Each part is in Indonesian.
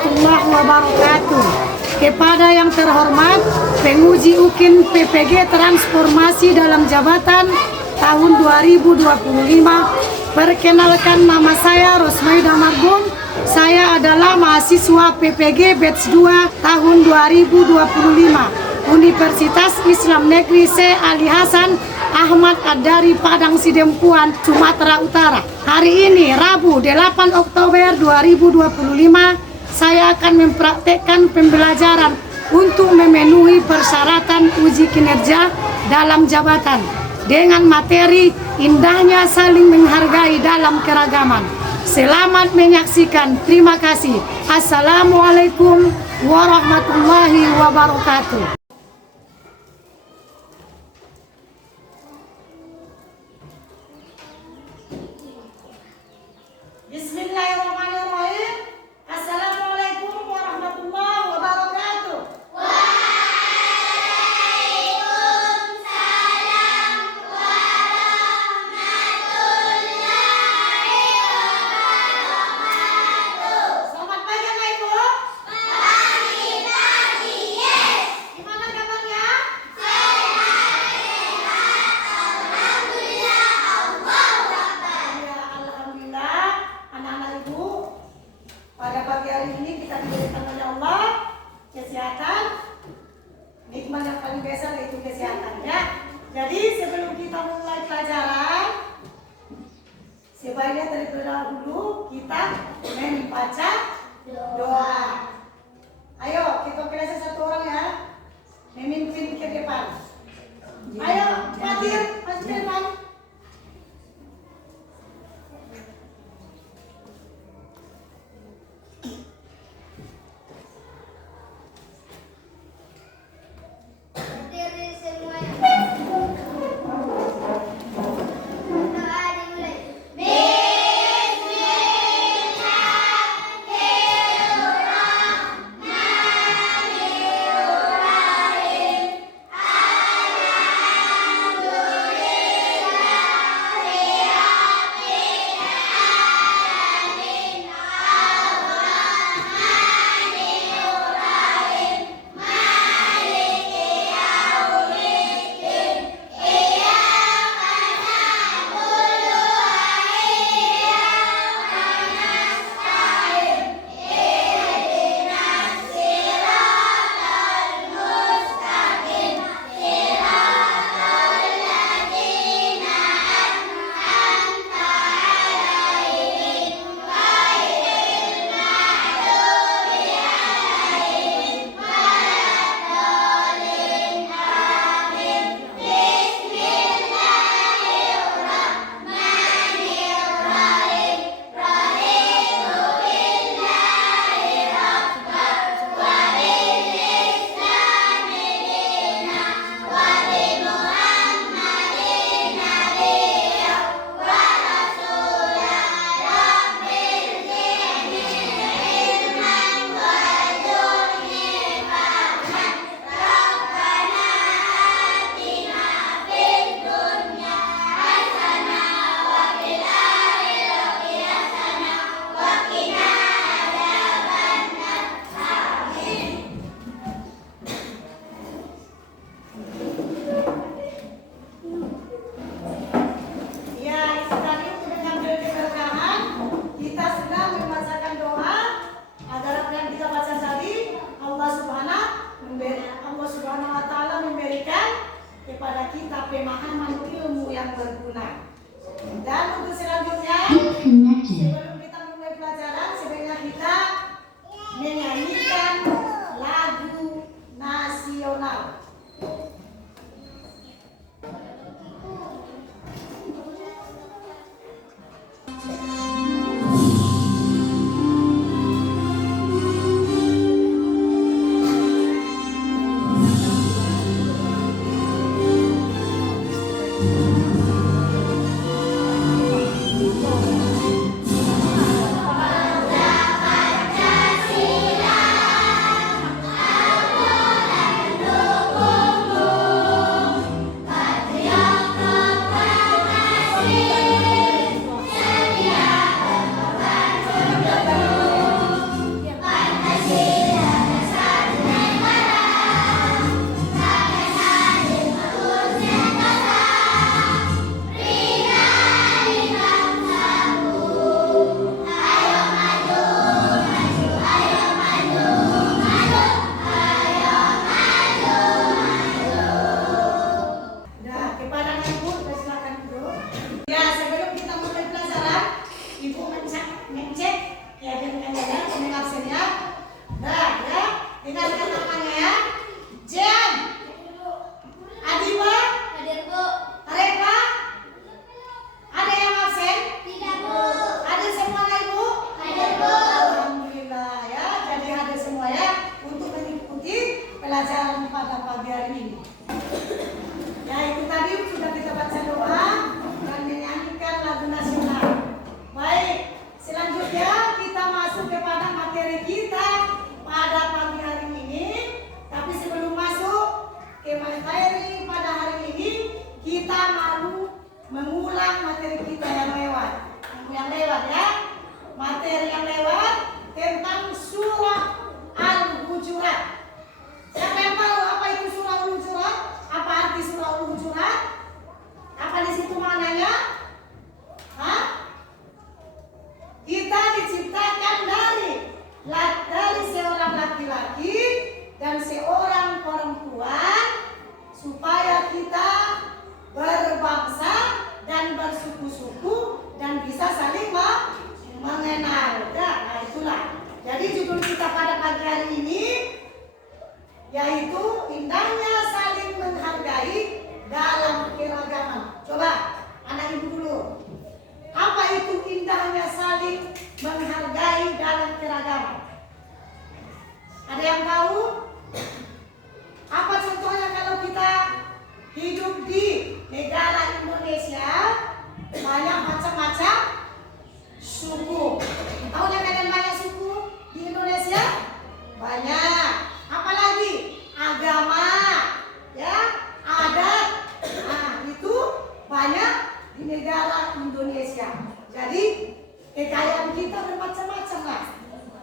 warahmatullahi wabarakatuh. Kepada yang terhormat penguji UKIN PPG Transformasi dalam Jabatan tahun 2025, perkenalkan nama saya Rosmaida Marbun. Saya adalah mahasiswa PPG Batch 2 tahun 2025 Universitas Islam Negeri Syekh Ali Hasan Ahmad dari Padang Sidempuan, Sumatera Utara. Hari ini Rabu 8 Oktober 2025, saya akan mempraktekkan pembelajaran untuk memenuhi persyaratan uji kinerja dalam jabatan dengan materi indahnya saling menghargai dalam keragaman. Selamat menyaksikan. Terima kasih. Assalamualaikum warahmatullahi wabarakatuh. Bismillahirrahmanirrahim. Assalamualaikum warahmatullahi wabarakatuh. Waalaikumsalam warahmatullahi wabarakatuh. Selamat pagi Bapak Ibu. Pagi, yes. Gimana kabarnya? Alhamdulillah, Allahu Akbar. Ya, alhamdulillah. Anak-anak Ibu, pada pagi hari ini kita diberikan oleh Allah kesehatan. Nikmat yang paling besar yaitu kesehatan, ya. Jadi sebelum kita mulai pelajaran, sebaiknya terlebih dahulu kita membaca doa. Ayo kita kelas satu orang ya, memimpin ke depan. Ayo Fatir, masuk ke depan. Berdiri semuanya. Doa dimulai. Bismillahirrahmanirrahim. Alhamdulillah. materi kita yang lewat. Yang lewat ya. Materi yang lewat tentang surah Al-Hujurat. Siapa yang tahu apa itu surah Al-Hujurat? Apa arti surah Al-Hujurat? Apa di situ maknanya? Hah? Kita diciptakan dari seorang laki-laki dan seorang perempuan supaya kita berbangsa dan bersuku-suku dan bisa saling mengenal. Nah, itulah. Jadi judul kita pada pagi hari ini yaitu indahnya saling menghargai dalam keragaman. Coba anak ibu dulu. Apa itu indahnya saling menghargai dalam keragaman? Ada yang tahu? Apa contohnya kalau kita hidup di negara Indonesia, banyak macam-macam suku. Tahu nggak kalian banyak suku di Indonesia? Banyak. Apalagi agama, ya, adat. Nah, itu banyak di negara Indonesia. Jadi kekayaan kita bermacam-macam lah.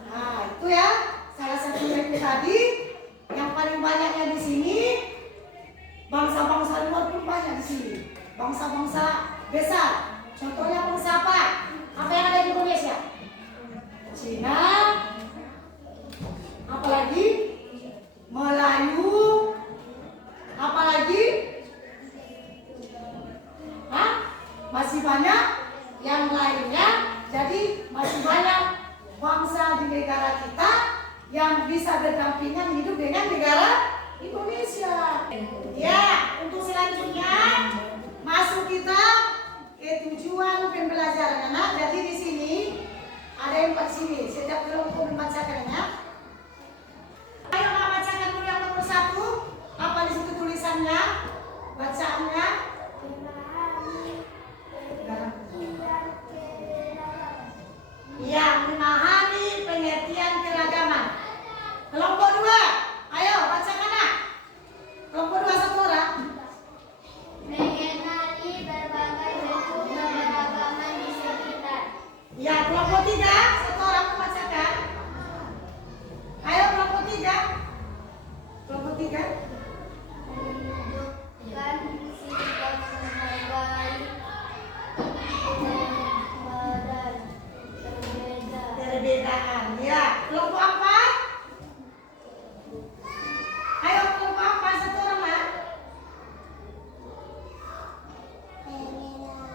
Nah, itu ya salah satunya itu tadi. Yang paling banyaknya di sini bangsa-bangsa luar pun banyak di sini. Bangsa-bangsa besar. Contohnya bangsa apa? Apa yang ada di Indonesia? Cina. Apalagi Melayu. Apalagi? Hah? Masih banyak yang lainnya. Jadi masih banyak bangsa di negara kita yang bisa berdampingan hidup dengan negara Indonesia. Ya, untuk selanjutnya masuk kita ke tujuan pembelajaran anak. Jadi di sini ada yang di sini. Setiap kelompok membacakannya. Ayo Mak, bacakan dulu yang nomor 1. Apa di situ tulisannya? Bacaannya? Ya, memahami pengertian keragaman. Kelompok 2, ayo bacakan Nak. Kelompok 2 satu orang. Mengenali berbagai bentuk keberagaman di sekitar. Ya, kelompok 3 satu orang membacakan. Ayo kelompok 3. Kelompok 3. Menunjukkan sikap menghargai dan Perbedaan. Ya, kelompok 4. Ayo kelompok 4 satu orang Nak. mengenali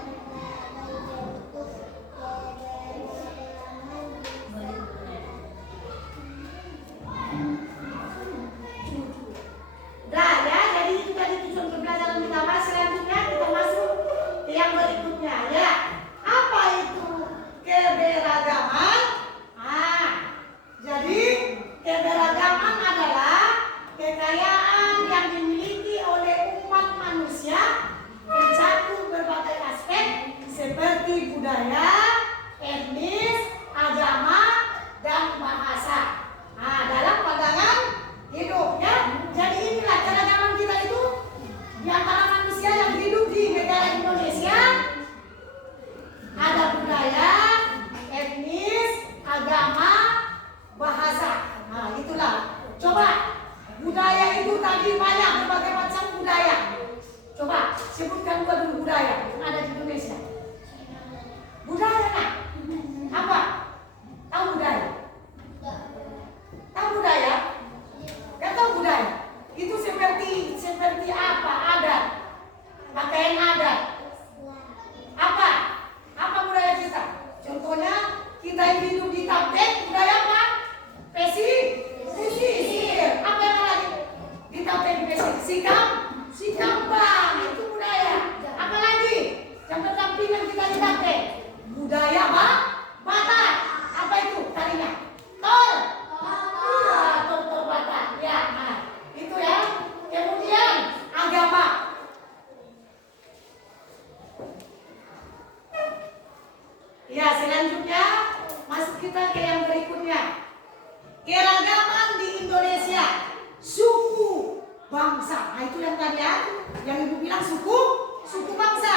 berbagai bentuk keberagaman Dah ya, jadi itu tadi tujuan pembelajaran pertama. Selanjutnya kita masuk ke yang berikutnya ya. Apa itu keberagaman? Jadi keberagaman adalah kekayaan yang dimiliki oleh umat manusia mencakup berbagai aspek seperti budaya, etnis, agama, dan bahasa. Dalam pandangan hidupnya. Jadi inilah keragaman kita itu di antara manusia yang hidup di negara Indonesia. Ada budaya, etnis, agama, bahasa. Itulah. Coba budaya itu tadi banyak berbagai macam budaya. Coba sebutkan 2 dulu budaya yang ada di Indonesia. Budaya Nak. Apa? Tahu budaya? Tahu budaya? Gak tahu budaya? Itu seperti apa? Adat, pakaian adat. Apa? Apa budaya kita? Contohnya kita yang hidup di Tapek, budaya apa? Pesisir. Apa yang lagi? Di Tapek pesisir. Sikam bang, itu budaya. Apa lagi? Yang berdampingan kita di Tapek. Budaya Batak. Apa itu tadinya? Tol. Iya, tol Batak. Ya, itu ya. Kemudian agama. Ya, selanjutnya masuk kita ke yang berikutnya. Keragaman di Indonesia, suku bangsa. Itu yang tadi ya, yang ibu bilang suku bangsa.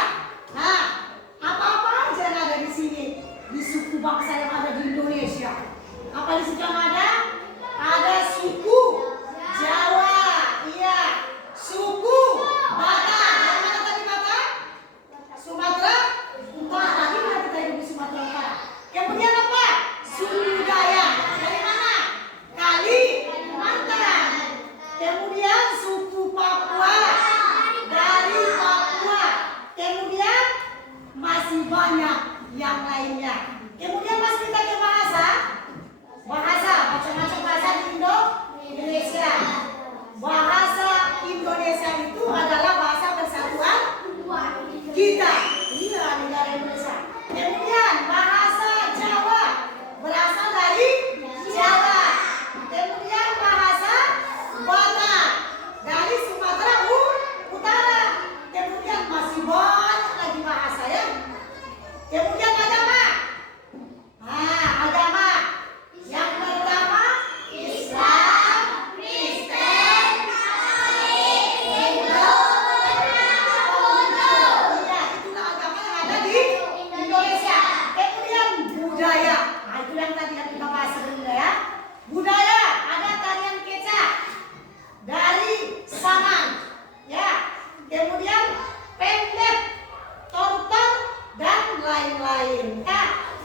masih banyak yang lainnya. Kemudian pas kita ke bahasa, macam-macam bahasa di Indonesia. Bahasa Indonesia itu adalah bahasa persatuan kita. Iya, negara Indonesia. Kemudian bahasa Jawa berasal dari Jawa. Kemudian bahasa Batak dari Sumatera Utara. Kemudian masih banyak lagi bahasa ya. Kemudian agama. Agama. Yang pertama Islam, Kristen, Hindu. Iya, itulah agama yang ada di Indonesia. Kemudian budaya. Nah, itu yang tadi yang kita bahas sebelumnya ya. Budaya, ada tarian kecak dari Saman. Ya. Kemudian pendek, tortor, dan lain-lain. Ya.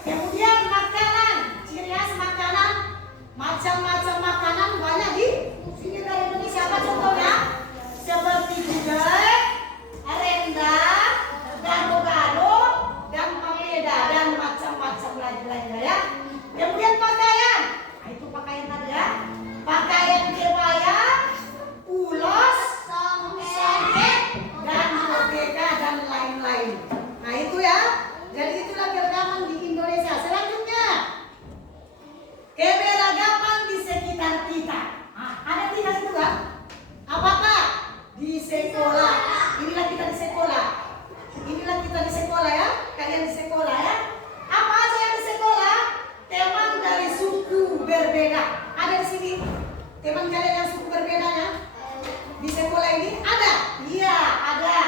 Kemudian makanan, ciri khas makanan, macam-macam makanan banyak di sini dari Indonesia. Apa contohnya? Seperti gudeg, rendang, gado-gado, dan papeda, dan macam-macam lagi-lainnya ya. Kemudian pakaian, nah itu pakaian tadi ya. Pakaian kebaya, ulos, songket, dan merdeka, dan lain-lain. Nah itu ya. Jadi itulah keragaman di Indonesia. Selanjutnya, keberagaman di sekitar kita. Ada kita itu kan? Apakah di sekolah? Inilah kita di sekolah. Inilah kita di sekolah ya. Kalian di sekolah ya. Apa aja yang di sekolah? Teman dari suku berbeda. Ada di sini. Teman kalian yang suku berbeda ya. Di sekolah ini ada? Iya, ada.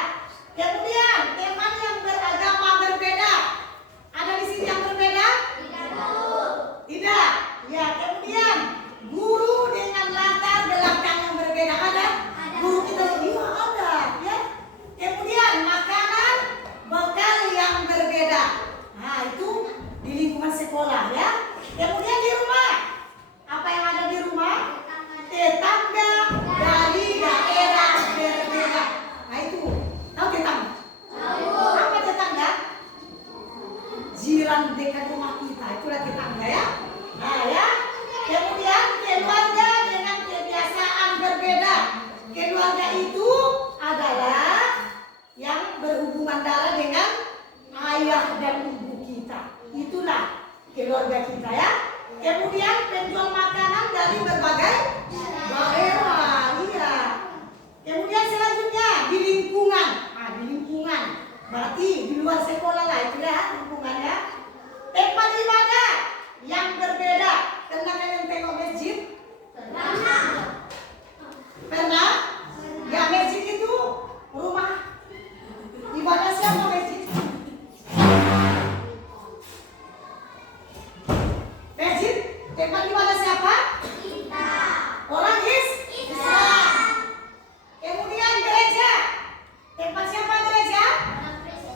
Kemudian teman yang beragama berbeda. Ada di sini yang berbeda? Tidak. Ya, kemudian guru dengan latar belakang yang berbeda ada? Guru kita iya ada, ya. Kemudian makanan bekal yang berbeda. Nah, itu di lingkungan sekolah ya. Kemudian di rumah. Apa yang ada di rumah? Tetangga dari daerah berbeda. Nah, itu. Tahu tetangga? Apa tetangga? Jiran dekat rumah kita, itulah tetangga ya. Nah ya. Kemudian keluarga dengan kebiasaan berbeda. Keluarga itu adalah yang berhubungan darah dengan ayah dan ibu kita. Itulah keluarga kita ya. Kemudian penjual makanan dari berbagai daerah. Iya. Kemudian selanjutnya di lingkungan. Di lingkungan. Berarti di luar sekolah lah itu ya lingkungannya. Tempat ibadah yang berbeda. Pernah kalian tengok masjid? Pernah? Ya, masjid itu rumah ibadah siapa masjid? Masjid tempat ibadah siapa? Orang Islam. Kemudian gereja. Tempat siapa gereja?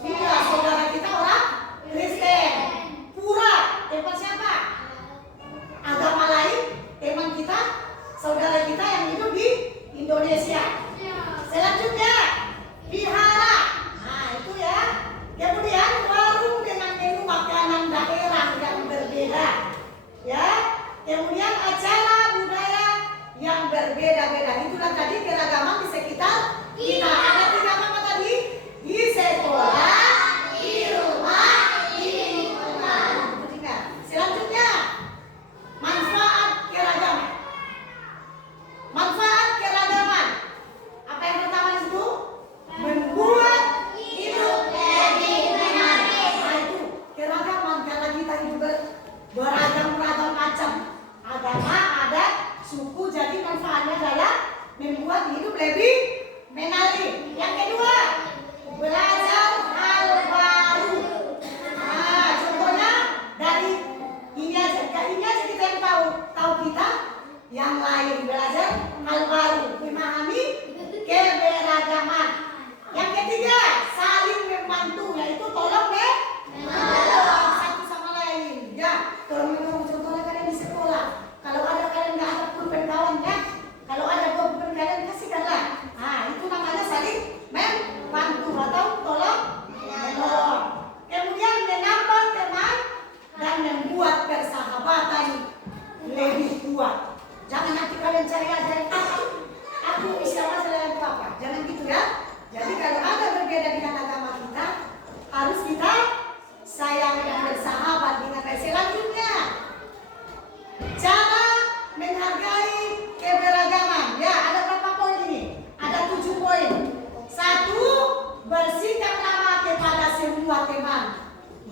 Iya, saudara kita orang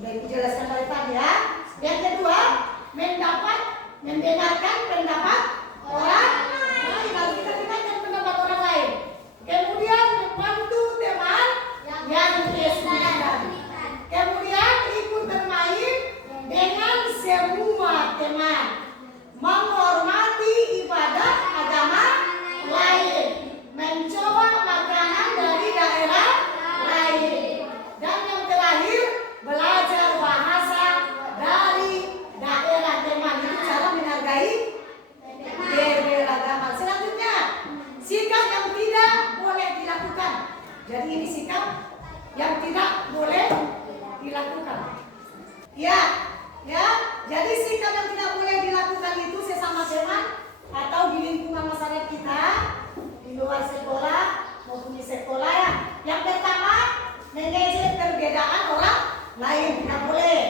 Sudah Ibu jelaskan dari tadi ya. Yang kedua, mendengarkan pendapat orang lain. Lalu kita dengarkan pendapat orang lain. Kemudian membantu teman yang kesulitan. Kemudian ikut bermain dengan semua teman. Menghormati ibadah agama lain. Mencoba makanan dari daerah lain. Dan yang terakhir, belajar bahasa dari daerah teman. Itu cara menghargai keberagaman. Selanjutnya, sikap yang tidak boleh dilakukan. Jadi ini sikap yang tidak boleh dilakukan. Ya. Jadi sikap yang tidak boleh dilakukan itu sesama teman atau di lingkungan masyarakat kita, di luar sekolah maupun di sekolah ya. Yang pertama, mengejek perbedaan orang lain, tidak boleh.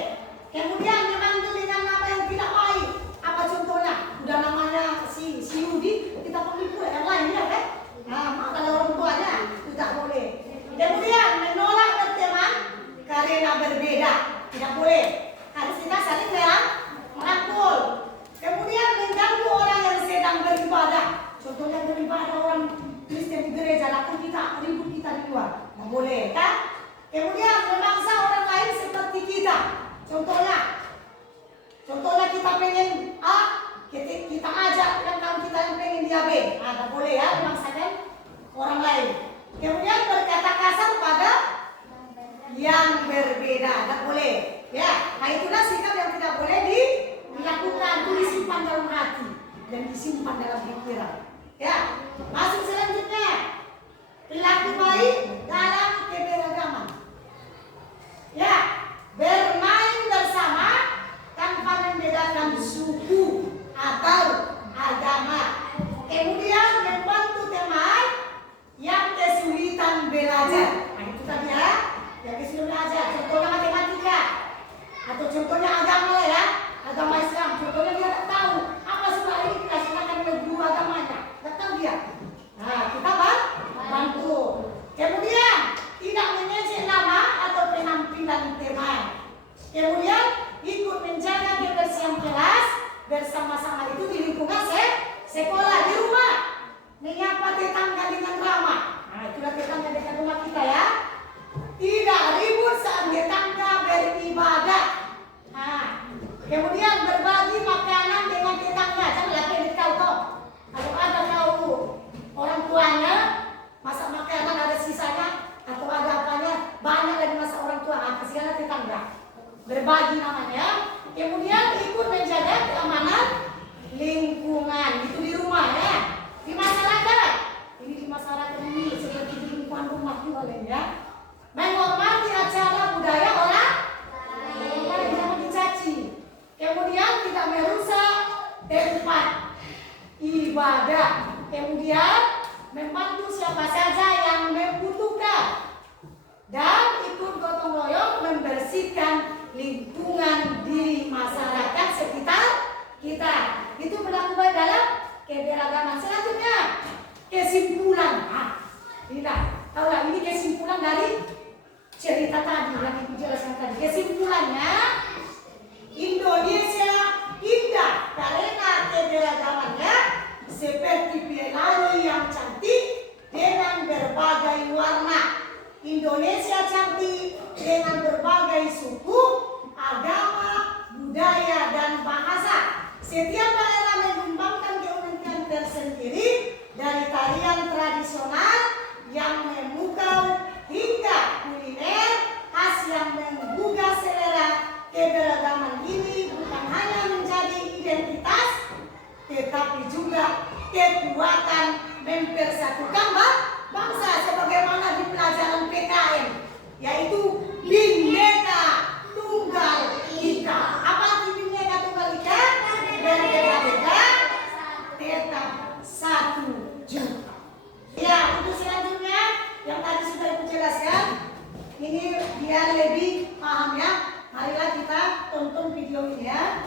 Kemudian memanggil dengan nama yang tidak baik. Apa contohnya? Udah namanya si Yudi, kita panggil pula yang lain ya kan? Nah, kalau orang tuanya itu tidak boleh. Kemudian menolak berteman karena berbeda, tidak boleh. Harus kita saling merangkul. Kemudian mengganggu orang yang sedang beribadah. Contohnya beribadah orang Kristen di gereja, lalu kita ribut kita di luar, tidak boleh kan? Kemudian memaksa orang lain seperti kita. Contohnya kita pengen A, kita ajak yang kawan kita yang pengen dia B. Nah, tidak boleh ya memaksakan orang lain. Kemudian berkata kasar pada yang berbeda, tidak boleh. Ya, nah itulah sikap yang tidak boleh dilakukan. Itu disimpan dalam hati dan disimpan dalam pikiran. Ya, masuk selanjutnya, perilaku baik dalam keberagaman. Ya, bermain bersama tanpa membedakan suku atau agama. Kemudian membantu teman yang kesulitan belajar. Nah itu tadi ya, yang kesulitan belajar. Contohnya matematika atau contohnya agama lah ya, agama Islam. Contohnya dia tak tahu apa surah ini, kita silakan oleh guru agamanya. Tak tahu dia. Nah kita bantu. Kemudian tidak mengejek nama atau penampilan teman. Kemudian ikut menjaga kebersihan kelas bersama-sama itu di lingkungan sekolah, di rumah. Menyapa tetangga dengan ramah. Nah itulah tetangga dekat rumah kita ya. Tidak ribut saat tetangga beribadah. Nah, kemudian berbagi makanan dengan tetangga. Jangan lagi kau toh. Kalau ada kau orang tuanya masak makanan ada sisanya atau ada apanya, banyak lagi masak orang tua. Nah, kasihanlah tetangga. Berbagi namanya. Kemudian ikut menjaga keamanan lingkungan. Itu di rumah ya. Di masyarakat. Ini di masyarakat ini seperti di lingkungan rumah juga ya. Menghormati acara budaya orang lain, jangan dicaci. Kemudian tidak merusak tempat ibadah. Kemudian membantu siapa saja yang membutuhkan dan ikut gotong royong membersihkan lingkungan di masyarakat sekitar kita. Itu berlaku baik dalam keberagaman. Selanjutnya kesimpulan. Tahulah ini kesimpulan dari cerita tadi yang Ibu jelaskan tadi. Kesimpulannya, Indonesia indah karena keberagamannya seperti pelangi yang cantik dengan berbagai warna. Indonesia cantik dengan berbagai suku, agama, budaya, dan bahasa. Setiap daerah mengembangkan keunikan tersendiri dari tarian tradisional yang memukau hingga kuliner khas yang menggugah selera. Keberagaman ini bukan hanya menjadi identitas, tetapi juga kekuatan mempersatukan bangsa sebagaimana di pelajaran PKN, yaitu Bhinneka Tunggal Ika. Apa arti Bhinneka Tunggal Ika? Berbeda-beda tetap satu juga. Ya, untuk selanjutnya yang tadi sudah Ibu jelaskan, ini biar lebih paham ya. Marilah kita tonton video ini ya.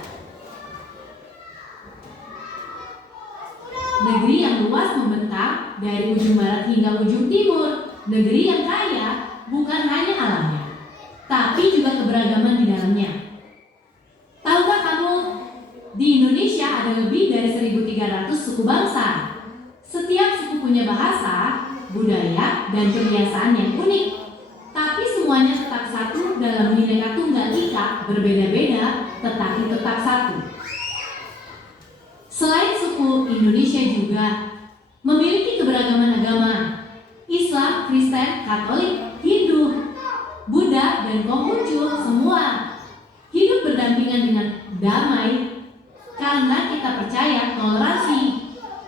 Negeri yang luas membentang dari ujung barat hingga ujung timur. Negeri yang kaya bukan hanya alamnya, tapi juga keberagaman keberagaman di dalamnya. Tahukah kamu, di Indonesia ada lebih dari 1.300 suku bangsa. Setiap suku punya bahasa, budaya, dan kebiasaan yang unik. Tapi semuanya tetap satu dalam Bhinneka Tunggal Ika, berbeda-beda tetapi tetap satu. Selain suku, Indonesia juga memiliki keberagaman agama. Islam, Kristen, Katolik, Hindu, Buddha, dan Konghucu semua hidup berdampingan dengan damai karena kita percaya toleransi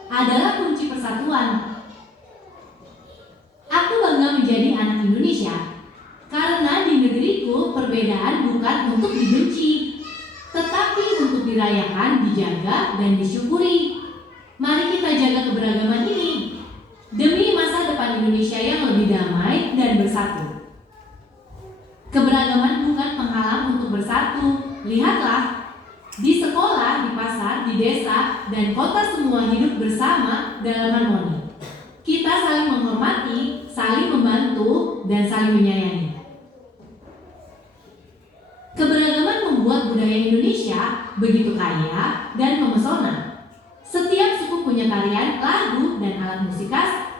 adalah kunci persatuan. Aku bangga menjadi anak Indonesia karena di negeriku perbedaan bukan untuk dibenci, tetapi untuk dirayakan, dijaga, dan disyukuri. Mari kita jaga keberagaman ini demi masa depan Indonesia yang lebih damai dan bersatu. Keberagaman bukan penghalang untuk bersatu. Lihatlah, di sekolah, di pasar, di desa, dan kota semua hidup bersama dalam harmoni. Kita saling menghormati, saling membantu, dan saling menyayangi. Keberagaman membuat budaya Indonesia begitu kaya dan memesona. Setiap suku punya tarian, lagu, dan alat musik khas.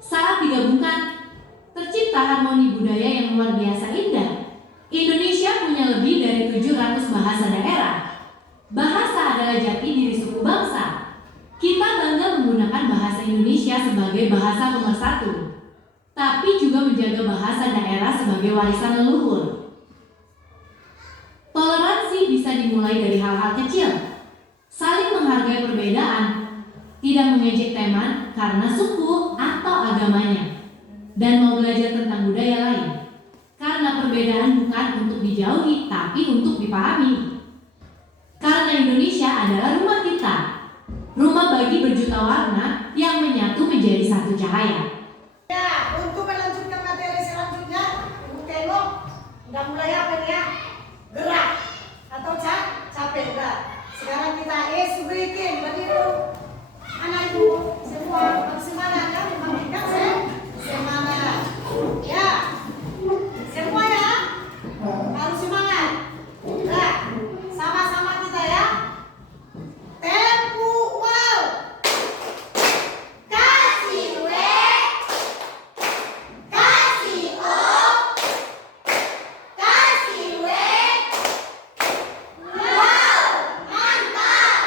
Saat digabungkan, tercipta harmoni budaya yang luar biasa indah. Indonesia punya lebih dari 700 bahasa daerah. Bahasa adalah jati diri suku bangsa. Kita bangga menggunakan bahasa Indonesia sebagai bahasa pemersatu, tapi juga menjaga bahasa daerah sebagai warisan leluhur. Toleransi bisa dimulai dari hal-hal kecil. Saling menghargai perbedaan, tidak mengejek teman karena suku atau agamanya, dan mau belajar tentang budaya lain. Karena perbedaan bukan untuk dijauhi, tapi untuk dipahami. Karena Indonesia adalah rumah kita, rumah bagi berjuta warna yang menyatu menjadi satu cahaya. Ya, untuk melanjutkan materi selanjutnya, Ibu tengok udah mulai apa ya? Gerak atau capek enggak? Sekarang kita bikin begitu. Anak ibu semua harus semangat ya, memberikan semangat. Ya, semua ya harus semangat. Nah, sama-sama kita ya. Tempo wow. Kasih W, kasih O, kasih W. Wow, mantap.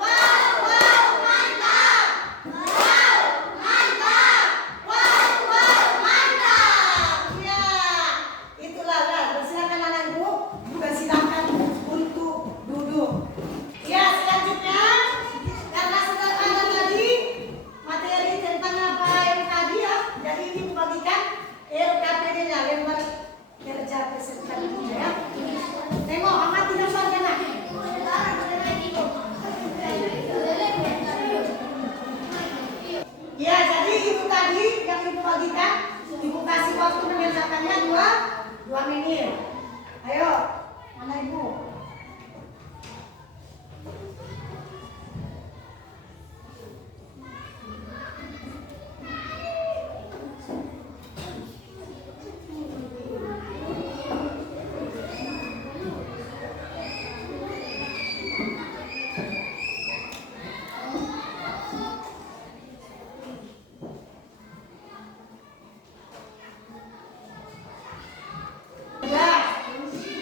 Wow, wow, mantap. Wow, mantap. Wow, wow, mantap. Ya, itulah lah. Silakan anak ibu juga silakan untuk duduk. Ya, selanjutnya karena sudah ada tadi materi tentang apa yang tadi ya, jadi ini membagikan LKPD-nya, lembar kerja peserta didik ya. Tengok, amati gambarnya nak. Ya, jadi itu tadi yang ibu bagikan. Ibu kasih waktu mengerjakannya 2 menit. Ayo, mana ibu?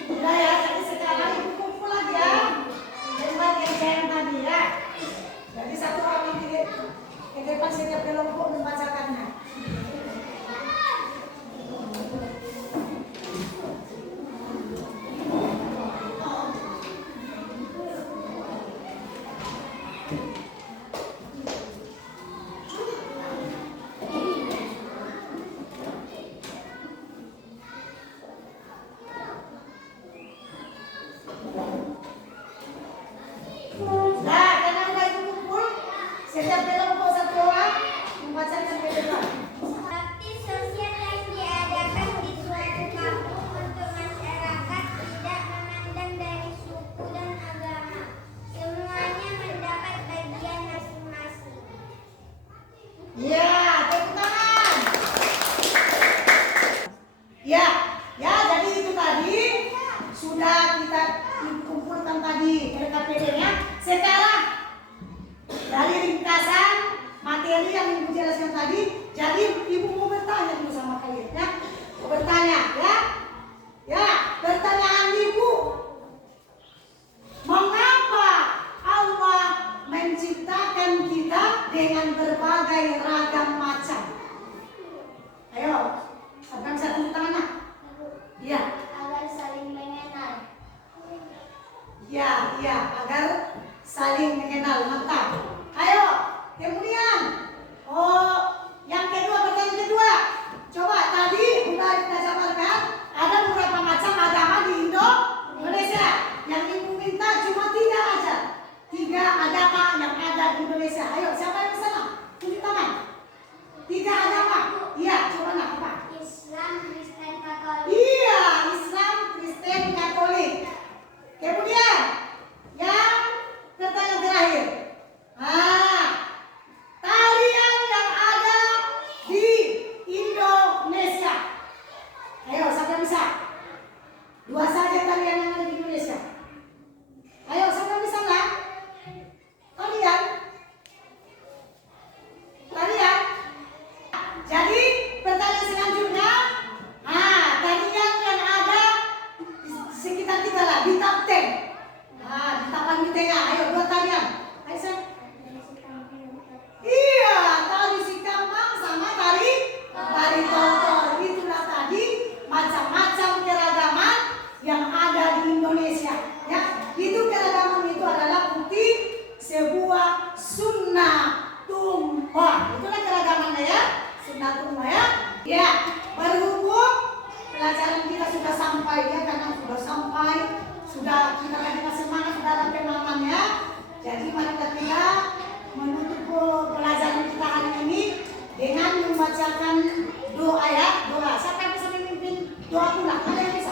Udah ya, jadi sekarang ibu kumpul lagi ya. Lembar kerja yang tadi ya. Jadi satu orang ke depan setiap kelompok membacakannya. Nah, karena udah ibu kumpul, setiap kelompok satu orang membaca tadi. Jadi ibu mau bertanya dulu sama kalian ya. Mau bertanya ya. Ya, pertanyaan ibu. Mengapa Allah menciptakan kita dengan berbagai ragam macam? Ayo, siapa bisa tunjuk tangan? Iya. Agar saling mengenal. Ya, agar saling mengenal. Mantap. Ayo, kemudian. Yang kedua, pertanyaan kedua. Coba tadi sudah kita jabarkan ada beberapa macam agama di Indonesia. Yang ibu minta cuma 3 aja. 3 agama yang ada di Indonesia. Ayo, siapa yang bisa? Tunjuk tangan. 3 agama. Iya, coba nak apa? Islam, Kristen, Katolik. Iya, Islam, Kristen, Katolik. Kemudian yang pertanyaan terakhir. Tarian yang ada di Indonesia. Ayo, siapa bisa? 2 saja tarian yang ada di Indonesia. Ayo, siapa bisa nggak? Tarian. Jadi pertanyaan selanjutnya, tarian yang ada di sekitar kita lah, di top 10. Di tapan di tengah, ayo 2 tarian. Ayo saya. Iya, tari sikambang sama tari tortor. Itulah tadi macam-macam keragaman yang ada di Indonesia. Ya, itu keragaman itu adalah bukti sebuah sunnatullah. Itulah keragamannya ya. Sunnatullah ya. Ya, berhubung pelajaran kita sudah sampai ya, karena sudah sampai, sudah kita kasih semangat, sudah ada pemahamannya. Jadi mari kita menutup pelajaran kita hari ini dengan membacakan doa ya. Doa. Siapa yang bisa memimpin doa pula? Ada yang bisa?